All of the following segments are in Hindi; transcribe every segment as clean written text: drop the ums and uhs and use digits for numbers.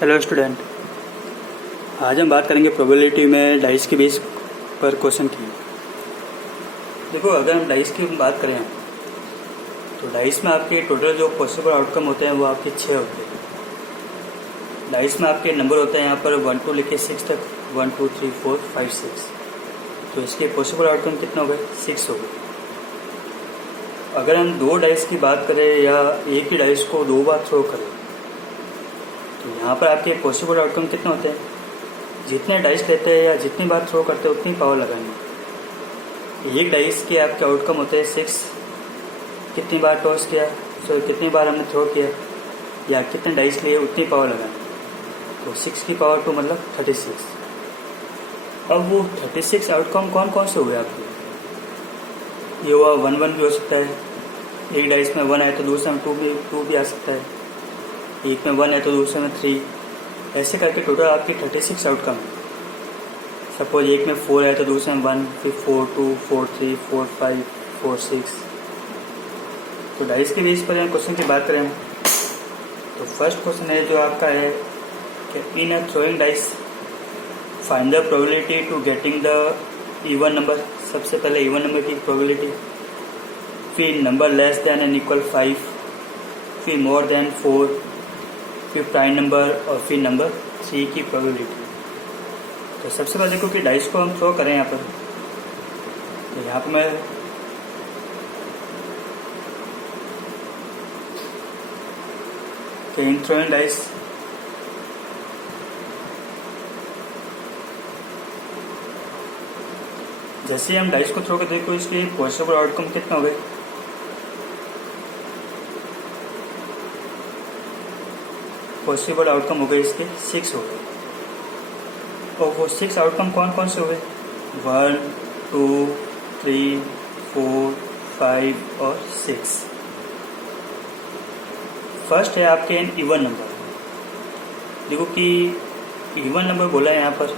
हेलो स्टूडेंट, आज हम बात करेंगे प्रोबेबिलिटी में डाइस की बेस पर क्वेश्चन की। देखो, अगर हम डाइस की बात करें तो डाइस में आपके टोटल जो पॉसिबल आउटकम होते हैं वो आपके 6 होते हैं। डाइस में आपके नंबर होते हैं यहाँ पर 1 to लेके 6 तक, 1 2 3 4 5 6। तो इसके पॉसिबल आउटकम कितने हो गए? 6 हो गए। अगर हम 2 डाइस की बात करें या एक ही डाइस को 2 बार थ्रो करें तो यहाँ पर आपके पॉसिबल आउटकम कितने होते हैं? जितने डाइस लेते हैं या जितनी बार थ्रो करते हैं उतनी पावर लगाएंगे। एक डाइस के आपके आउटकम होते हैं 6। कितनी बार टॉस किया, कितनी बार हमने थ्रो किया या कितने डाइस लिए उतनी पावर लगाएंगे। तो 6 की पावर 2 मतलब 36। अब वो 36 आउटकम कौन कौन से हुए आपके? ये हुआ 1 1 भी हो सकता है। एक डाइस में 1 आए तो दूसरे में 2 भी आ सकता है। एक में 1 है तो दूसरे में 3। ऐसे करके टोटल आपकी 36 आउटकम है। सपोज एक में 4 है तो दूसरे में 1, फिर 4 2 4 3 4 5 4 6। तो डाइस के बेस पर क्वेश्चन की बात करें तो फर्स्ट क्वेश्चन है जो आपका है कि in a throwing dice find the probability to getting the even number. सबसे पहले इवन नंबर की प्रोबेबिलिटी, फिर number less than and equal 5, फिर मोर देन 4, फिर प्राइम नंबर और फिर नंबर 3 की प्रोबेबिलिटी। तो सबसे पहले देखो कि डाइस को हम थ्रो करें यहाँ पर। तो यहाँ पर मैं इन थ्रोइंग डाइस जैसे हम डाइस को थ्रो कर देखो इसके पॉसिबल आउटकम कितने हो गए। पॉसिबल आउटकम हो गए इसके 6 हो गए। और वो 6 आउटकम कौन कौन से हो गए? 1 2 3 4 5 और 6। फर्स्ट है आपके इवन नंबर। देखो कि इवन नंबर बोला है यहाँ पर,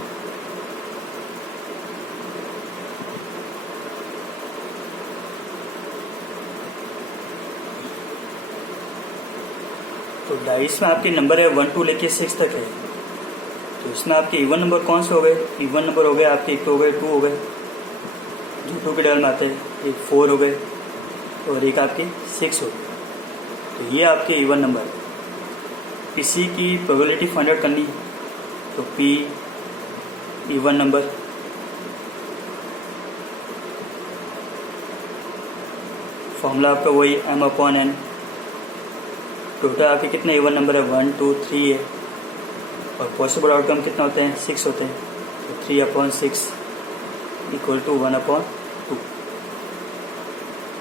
तो डाइस में आपके नंबर है 1 2 लेके 6 तक है। तो इसमें आपके इवन नंबर कौन से हो गए? इवन नंबर हो गए आपके एक तो हो गए 2 हो गए जो 2 के डबल में आते हैं, एक 4 हो गए और एक आपके 6 हो गए। तो ये आपके इवन नंबर है। इसी की प्रोबेबिलिटी फाइंड आउट करनी तो P इवन नंबर फॉर्मूला आपका वही M/N। टोटल आपके कितने इवन नंबर है? 1 2 3 है और पॉसिबल आउटकम कितना होते हैं? 6 होते हैं। तो 3/6 इक्वल टू 1/2।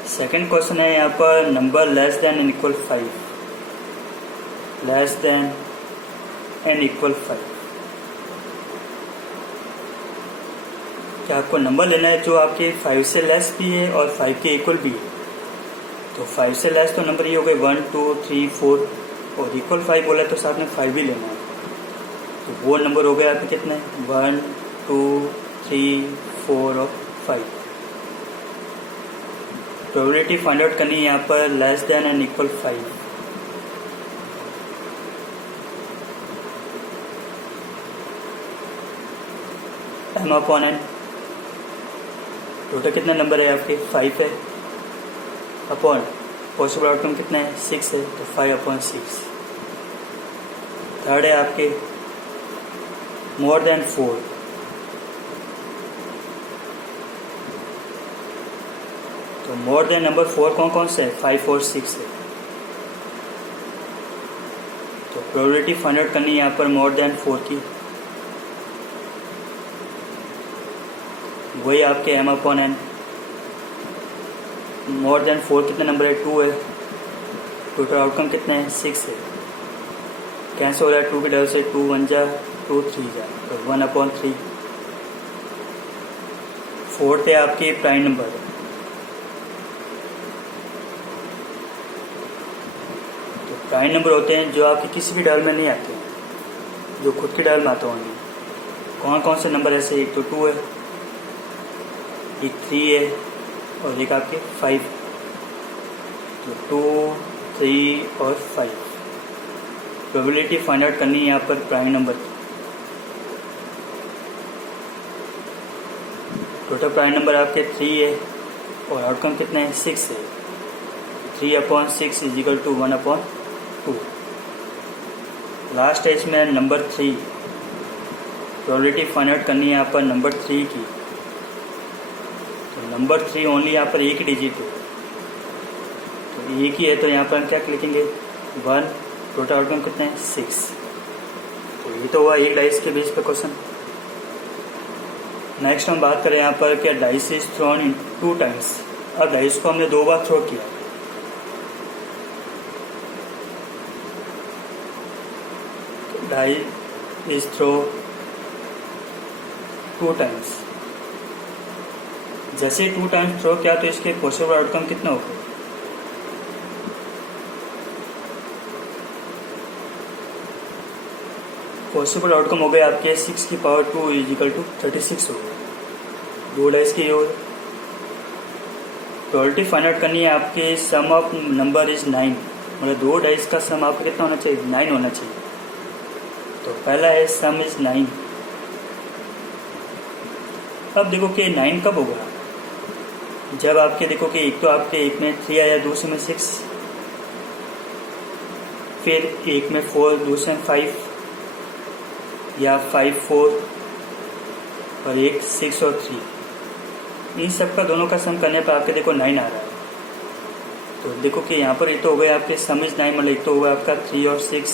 सेकेंड क्वेश्चन है यहाँ पर number less than and equal 5। Less than and equal 5। क्या आपको नंबर लेना है जो आपके 5 से लेस भी है और 5 के इक्वल भी है। तो 5 से लेस तो नंबर ये हो गए 1 2 3 4 और इक्वल 5 बोला तो साथ में 5 भी लेना है। तो वो नंबर हो गए आपके कितने? 1 2 3 4 और 5। प्रोबेबिलिटी फाइंड आउट करनी है यहाँ पर less than and equal 5। M/N। Total कितने नंबर है आपके? 5 है। अपॉन पॉसिबल आउटकम कितना है? 6 है तो 5/6। थर्ड है आपके मोर देन 4। तो मोर देन नंबर 4 कौन कौन से है? 5 और 6 है। तो प्रोबेबिलिटी फाइंड आउट करनी है यहाँ पर मोर देन 4 की। वही आपके M/N। मोर देन 4 कितने नंबर है? 2 है। टोटल आउटकम कितने हैं? 6 है। कैंसिल हो रहा है 2 के डबल से, 2 1 जा 2 3 जा तो 1/3। फोर्थ है आपके प्राइम नंबर। तो प्राइम नंबर होते हैं जो आपके किसी भी डबल में नहीं आते हैं, जो खुद के डबल में आते होंगे। कौन कौन से नंबर ऐसे? एक तो 2 है, एक 3 है और एक आपके 5। तो 2 3 और 5। प्रोबेबिलिटी फाइंड आउट करनी है यहाँ पर प्राइम नंबर की। टोटल प्राइम नंबर आपके 3 है और आउटकम कितना है 6 है। 3/6 इज इक्वल टू 1/2। लास्ट है इसमें नंबर 3, प्रोबेबिलिटी फाइंड आउट करनी है यहाँ पर नंबर 3 की। तो नंबर 3 ओनली यहाँ पर एक ही डिजिट है, तो एक ही है, तो यहाँ पर हम क्या लिखेंगे 1। टोटल आउटकम कितने हैं 6। तो ये तो हुआ एक डाइस के बेस पे क्वेश्चन। नेक्स्ट हम बात करें यहाँ पर क्या dice is thrown in 2 times. अब डाइस को हमने 2 बार थ्रो किया। Dice is throw 2 times. जैसे 2 टाइम्स थ्रो किया तो इसके पॉसिबल आउटकम कितना होगा। पॉसिबल आउटकम हो गए आपके 6 की पावर 2 इज इक्वल टू 36 हो गए। 2 डाइस की ओर प्रोबेबिलिटी फाइंड आउट करनी है आपके सम ऑफ नंबर इज 9, मतलब 2 डाइस का सम आपका कितना होना चाहिए 9 होना चाहिए। तो पहला है सम इज 9। अब देखो कि 9 कब होगा, जब आपके देखो कि एक तो आपके एक में 3 आया, दूसरे में 6, फिर एक में 4, दूसरे में 5 या 5 4 और एक 6 और 3। इन सब का दोनों का सम करने पर आपके देखो 9 आ रहा है। तो देखो कि यहाँ पर एक तो हो गया आपके सम इज 9, मतलब एक तो होगा आपका 3 और 6,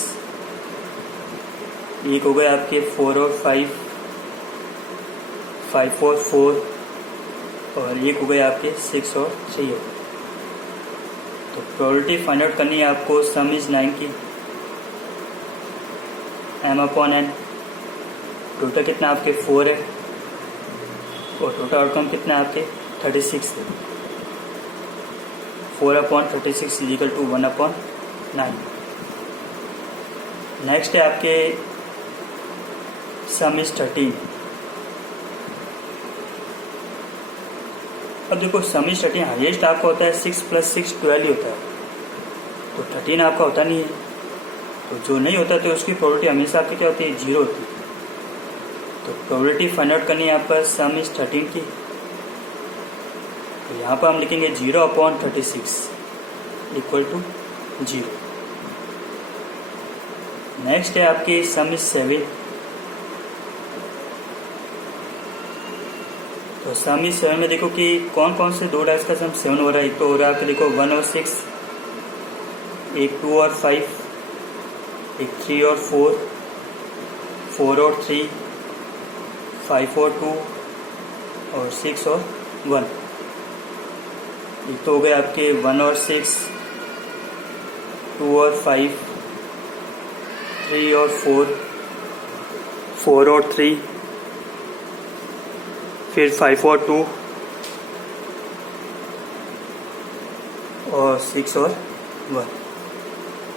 एक हो गए आपके 4 और 5, 5 और 4, और एक हो गए आपके 6 और 3 हो गए। तो प्रोबेबिलिटी फाइंड आउट करनी है आपको सम इज 9 की, m/n। टोटल कितना आपके 4 है और टोटल आउटकम कितना है आपके 36 है। 4/36 इज इक्वल टू 1/9। नेक्स्ट है आपके सम इज 13। अब देखो सम इज 13 हाईएस्ट आपका होता है 6 + 6 12 ही होता है, तो 13 आपका होता नहीं है। तो जो नहीं होता तो उसकी प्रोबेबिलिटी हमेशा आपकी क्या होती है 0 होती है। तो प्रोबेबिलिटी फाइंड आउट करनी है यहाँ पर सम इज 13 की। तो यहाँ पर हम लिखेंगे 0/36 इक्वल टू 0। नेक्स्ट है आपकी सम इज 7। तो सम इज 7 में देखो कि कौन कौन से 2 डाइस का सम 7 हो रहा है। एक तो हो रहा है आपके देखो 1 और 6, एक 2 और 5, एक 3 और 4, 4 और 3, 5 और 2 और 6 और 1। एक तो हो गए आपके 1 और 6, 2 और 5, 3 और 4, 4 और 3, फिर 5 और 2 और 6 और 1।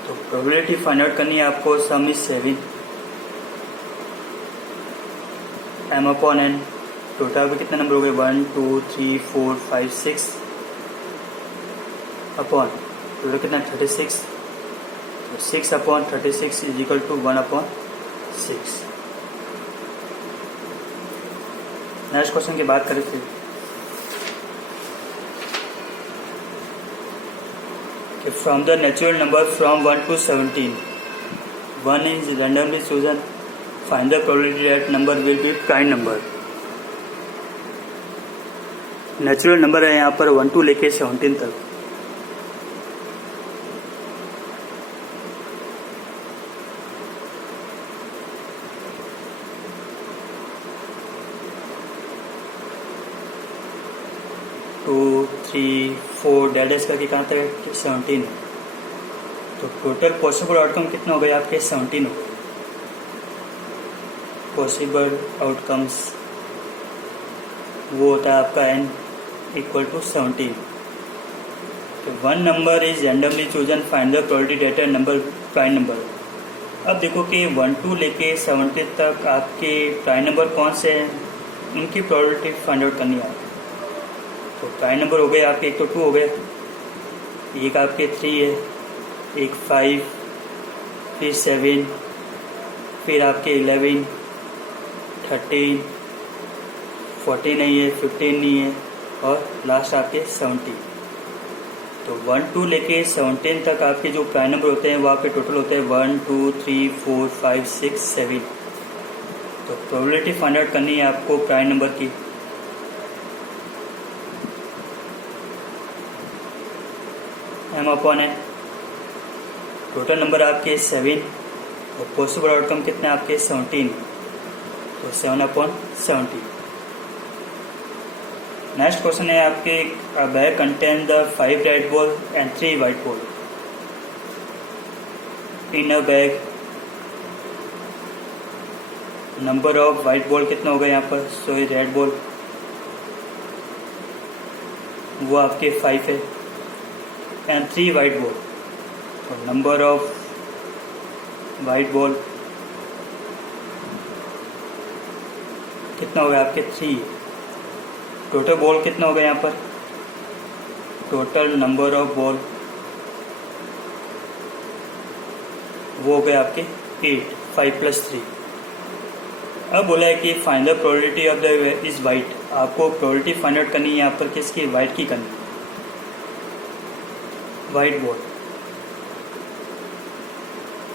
तो प्रोबेबिलिटी फाइंड आउट करनी है आपको सम इज 7, m/n। टोटल पे कितने नंबर हो गए 1 2 3 4 5 6 अपॉन टोटल कितना 36। तो 6/36 is equal to 1/6। Next question की बात करें फिर कि from the natural number from 1 to 17 1 is randomly chosen, find the probability that number will be prime number। Natural number है यहाँ पर 1 to लेके 17 तक। टू 3 4 डैडेस करके कहाँ तक 17। तो टोटल पॉसिबल आउटकम कितना हो गया आपके 17 हो गए। पॉसिबल आउटकम्स वो होता है आपका n = 17। तो 1 number is randomly chosen, find the probability that number prime number. अब देखो कि 1 to लेके 17 तक आपके प्राइम नंबर कौन से हैं, उनकी प्रोबेबिलिटी फाइंड आउट करनी है। तो प्राइम नंबर हो गए आपके एक तो 2 हो गए, एक आपके 3 है, एक 5, फिर 7, फिर आपके 11, 13, 14 नहीं है, 15 नहीं है, और लास्ट आपके 17। तो 1 2 लेके 17 तक आपके जो प्राइम नंबर होते हैं वो आपके टोटल होते हैं 1 2 3 4 5 6 7। तो प्रोबेबिलिटी फाइंड आउट करनी है आपको प्राइम नंबर की। एम अपॉन है टोटल नंबर आपके 7 और पॉसिबल आउटकम कितने आपके 17, तो 7/17। नेक्स्ट क्वेश्चन है आपके a bag contain the 5 red ball and 3 white ball। in a bag number of white ball कितना होगा यहाँ पर, सो ये रेड बॉल वो आपके 5 है एंड 3 वाइट बॉल, तो नंबर ऑफ वाइट बॉल कितना होगा आपके 3। टोटल बॉल कितना होगा यहाँ पर, टोटल नंबर ऑफ बॉल वो हो गए आपके 8, 5 + 3। अब बोला है कि find the probability of the is white. आपको प्रोबेबिलिटी फाइंड आउट करनी है यहाँ पर किसकी, वाइट की करनी, वाइट बॉल।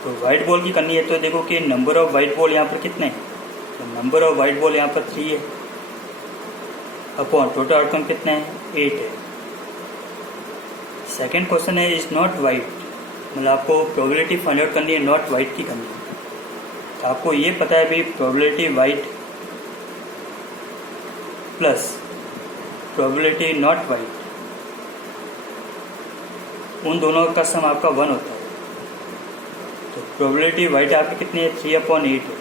तो वाइट बॉल की करनी है तो देखो कि नंबर ऑफ वाइट बॉल यहाँ पर कितने हैं, तो नंबर ऑफ वाइट बॉल यहाँ पर 3 है अपॉन टोटल आउटकम कितना है 8 है। सेकेंड क्वेश्चन है इज नॉट वाइट, मतलब आपको प्रोबेबिलिटी फाइंड आउट करनी है नॉट वाइट की करनी है। तो आपको ये पता है भाई probability white plus probability not white, उन दोनों का सम आपका 1 होता है। तो प्रोबेबिलिटी वाइट आपकी कितनी है 3/8 है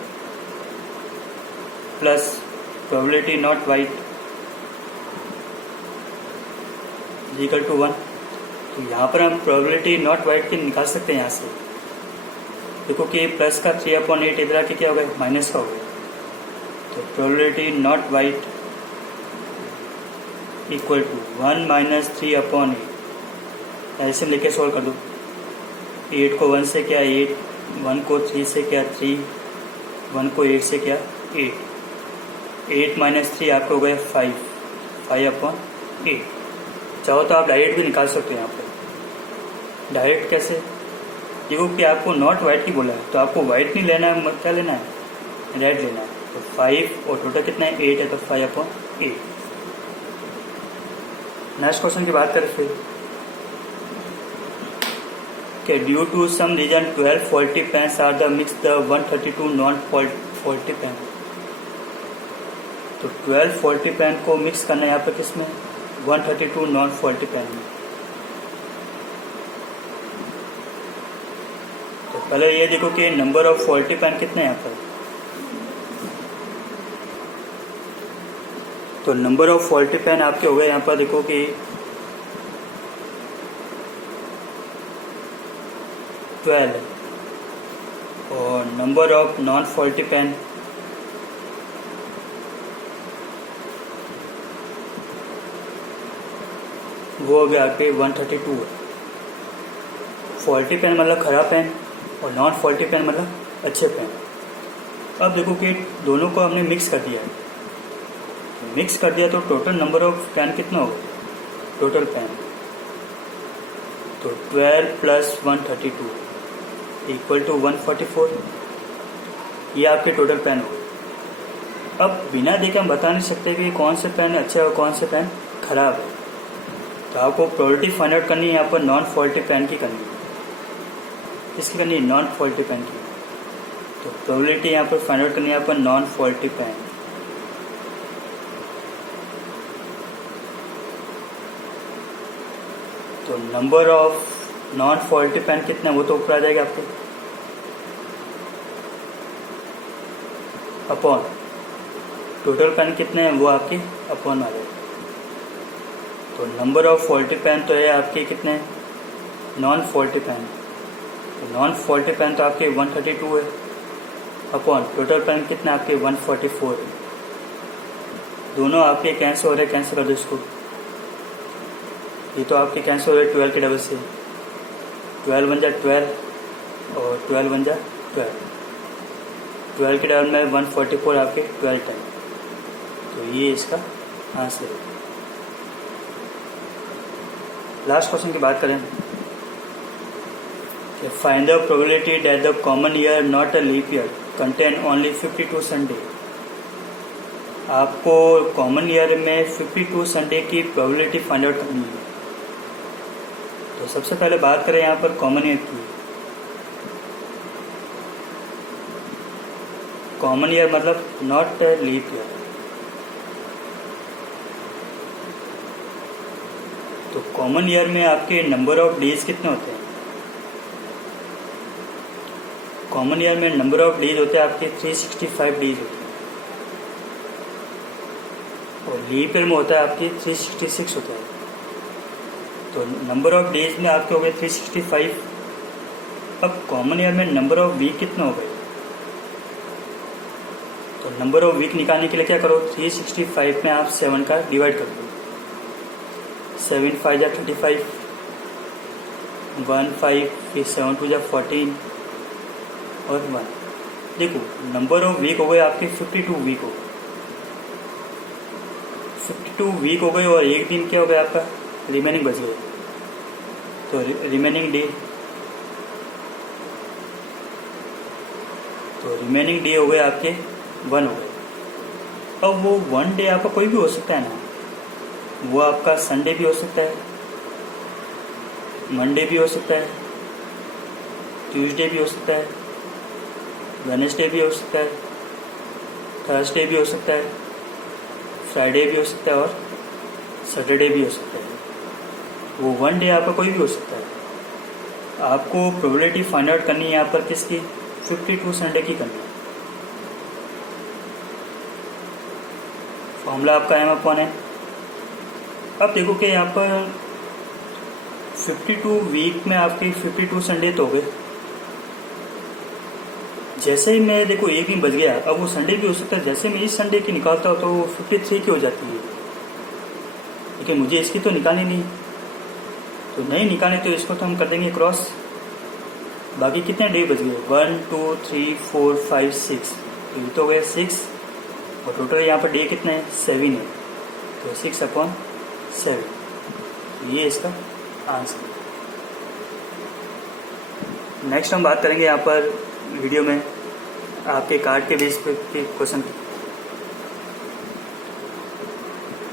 plus probability not white equal to 1। तो यहाँ पर हम प्रोबेबिलिटी नॉट वाइट की निकाल सकते हैं यहाँ से। देखो कि प्लस का 3/8 इधर आके क्या हो गया, माइनस का हो गया। तो probability not white equal to 1 - 3/8। ऐसे लेके सॉल्व कर दो। 8 को 1 से क्या 8, 1 को 3 से क्या 3, 1 को 8 से क्या 8, 8 - 3 आपको हो गया 5, 5/8। चाहो तो आप डायरेक्ट भी निकाल सकते हो यहाँ पे। डायरेक्ट कैसे, देखो कि आपको नॉट वाइट की बोला है तो आपको वाइट नहीं लेना है, क्या लेना है, रेड लेना है। तो 5 और टोटल कितना है 8 है, तो 5/8। नेक्स्ट क्वेश्चन की बात करें फिर कि due to some reason 12 faulty pens are the mix the 132 non faulty pen. तो 12 फॉल्टी पेन को मिक्स करना है यहाँ पर किसमें, 132 नॉन फॉल्टी पेन में। तो पहले ये देखो कि नंबर ऑफ फॉल्टी पेन कितने हैं यहाँ पर। तो नंबर ऑफ फॉल्टी पेन आपके हो गए यहाँ पर, देखो कि 12 और number of non faulty pen वो हो गया आपके 132 है। फॉल्टी पेन मतलब खराब पेन और नॉन फॉल्टी पेन मतलब अच्छे पेन। अब देखो कि दोनों को हमने मिक्स कर दिया है, तो मिक्स कर दिया तो टोटल नंबर ऑफ पेन कितना होगा, टोटल पेन तो 12 + 132 इक्वल टू 144। ये आपके टोटल पेन हो। अब बिना देखे हम बता नहीं सकते कि कौन से पेन अच्छे और कौन से पेन खराब है। तो आपको प्रोबेबिलिटी फाइंड आउट करनी है यहाँ पर नॉन फॉल्टी पेन की करनी है, इसकी करनी है नॉन फॉल्टी पेन की। तो प्रोबेबिलिटी यहाँ पर फाइंड आउट करनी है यहाँ पर नॉन फॉल्टी पेन। तो number of non faulty pen कितना है वो तो ऊपर आ जाएगा आपके, अपॉन टोटल पेन कितने हैं वो आपके अपॉन आ जाएगा। तो नंबर ऑफ फॉल्टी पेन तो है आपके कितने, नॉन फॉल्टी पेन। तो नॉन फॉल्टी पेन तो आपके 132 है अपॉन टोटल पेन कितना आपके 144 है। दोनों आपके कैंसिल हो रहे, कैंसिल कर दो इसको। ये तो आपके कैंसिल हो रहे 12 के डबल से, 12 × 12 और 12 × 12, 12 के डबल में 144 आपके 12 टाइम, तो ये इसका आंसर है। लास्ट क्वेश्चन की बात करें कि find the probability that the common year not a leap year contain only 52 Sunday. आपको कॉमन ईयर में 52 संडे की प्रोबेबिलिटी फाइंड आउट करनी है। तो सबसे पहले बात करें यहाँ पर कॉमन ईयर की। कॉमन ईयर मतलब नॉट लीप ईयर। तो कॉमन ईयर में आपके नंबर ऑफ डेज कितने होते हैं? कॉमन ईयर में नंबर ऑफ डेज होते हैं आपके 365 डेज होते हैं, और लीप ईयर में होता है आपके 366 होता है। तो नंबर ऑफ डेज में आपके हो गए 365। अब कॉमन ईयर में नंबर ऑफ वीक कितने हो गए? तो नंबर ऑफ वीक निकालने के लिए क्या करो, 365 में आप 7 का डिवाइड कर दो। 7 × 5 = 35, 1 5, फिर 7 × 2 = 14 और 1। देखो नंबर ऑफ वीक हो गए आपके 52 वीक हो गए, 52 वीक हो गए, और एक दिन क्या हो गया आपका रिमेनिंग बच गया। तो रिमेनिंग डे हो गए आपके 1 हो गए। अब वो 1 डे आपका कोई भी हो सकता है ना, वो आपका संडे भी हो सकता है, मंडे भी हो सकता है, ट्यूसडे भी हो सकता है, वेडनेसडे भी हो सकता है, थर्सडे भी हो सकता है, फ्राइडे भी हो सकता है, और सैटरडे भी हो सकता है। वो 1 डे आपका कोई भी हो सकता है। आपको प्रोबेबिलिटी फाइंड आउट करनी है यहाँ पर किसकी, 52 संडे की करनी है। फॉर्मूला आपका M/N। अब देखो कि यहाँ पर 52 वीक में आपके 52 संडे तो हो गए। जैसे ही मैं देखो एक दिन बच गया, अब वो संडे भी हो सकता है। जैसे मैं इस संडे की निकालता हूँ तो 53 की हो जाती है, लेकिन मुझे इसकी तो निकालनी नहीं। तो नहीं निकालनी तो इसको तो हम कर देंगे क्रॉस। बाकी कितने डे बच गए, 1 2 3 4 5 6, तो ये तो हो गए 6, और टोटल यहाँ पर डे कितने हैं, 7 है। तो 6/7, ये इसका आंसर। नेक्स्ट हम बात करेंगे यहाँ पर वीडियो में आपके कार्ड के बेस पे क्वेश्चन की।